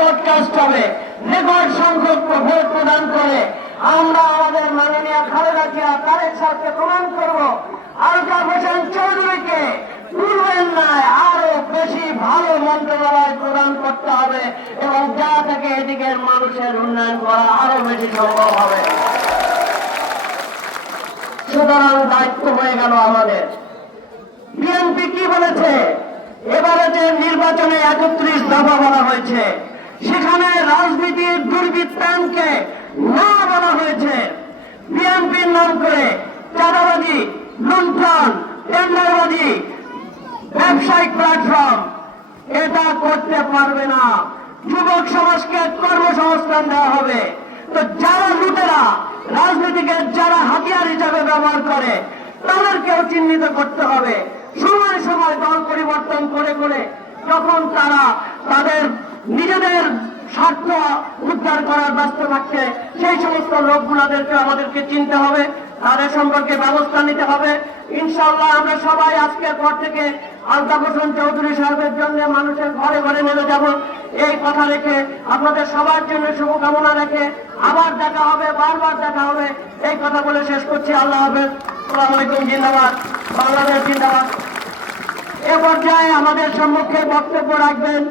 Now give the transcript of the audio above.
Vote cast হবে। Record সংখ্যক vote প্রদান করে আমরা আমাদের মাননীয় খালেদা জিয়া, তারেক সাহেবকে প্রমাণ করব। আলতাফ হোসেন চৌধুরীকে পূর্বের নয় আরও বেশি ভালো মন্ত্রণালয় প্রদান করতে হবে এবং যা থেকে এদিকের মানুষের উন্নয়ন করা আরও বেশি সম্ভব হবে। সুতরাং দায়িত্ব হয়ে গেল আমাদের। বিএনপি কি বলেছে? এবারে যে নির্বাচনে একত্রিশ দফা বলা হয়েছে সেখানে রাজনীতির দুর্বৃত্তায়নকে না বলা হয়েছে। বিএনপির নাম করে চাঁদাবাজি, লুণ্ঠন, টেন্ডারবাজি, ব্যবসায়িক প্ল্যাটফর্ম এটা করতে পারবে না। যুবক সমাজকে কর্মসংস্থান দেওয়া হবে। তো যারা লুটেরা, রাজনীতিকে যারা হাতিয়ার হিসাবে ব্যবহার করে, তাদেরকেও চিহ্নিত করতে হবে। সময় সময় দল পরিবর্তন করে করে যখন তারা তাদের স্বার্থ উদ্ধার করার ব্যস্ত থাকছে সেই সমস্ত লোকগুলাদেরকে আমাদেরকে চিনতে হবে, তাদের সম্পর্কে ব্যবস্থা নিতে হবে। ইনশাল্লাহ আমরা সবাই আজকের পর থেকে আলতাফ হোসেন চৌধুরী সাহেবের জন্য মানুষের ঘরে ঘরে নেমে যাব। এই কথা রেখে আপনাদের সবার জন্য শুভকামনা রেখে আবার দেখা হবে, বারবার দেখা হবে। এই কথা বলে শেষ করছি। আল্লাহ হাফেজ। সালাম আলাইকুম, জিন্দাবাদ। বাংলাদেশ জিন্দাবাদ। এ পর্যায়ে আমাদের সম্মুখে বক্তব্য রাখবেন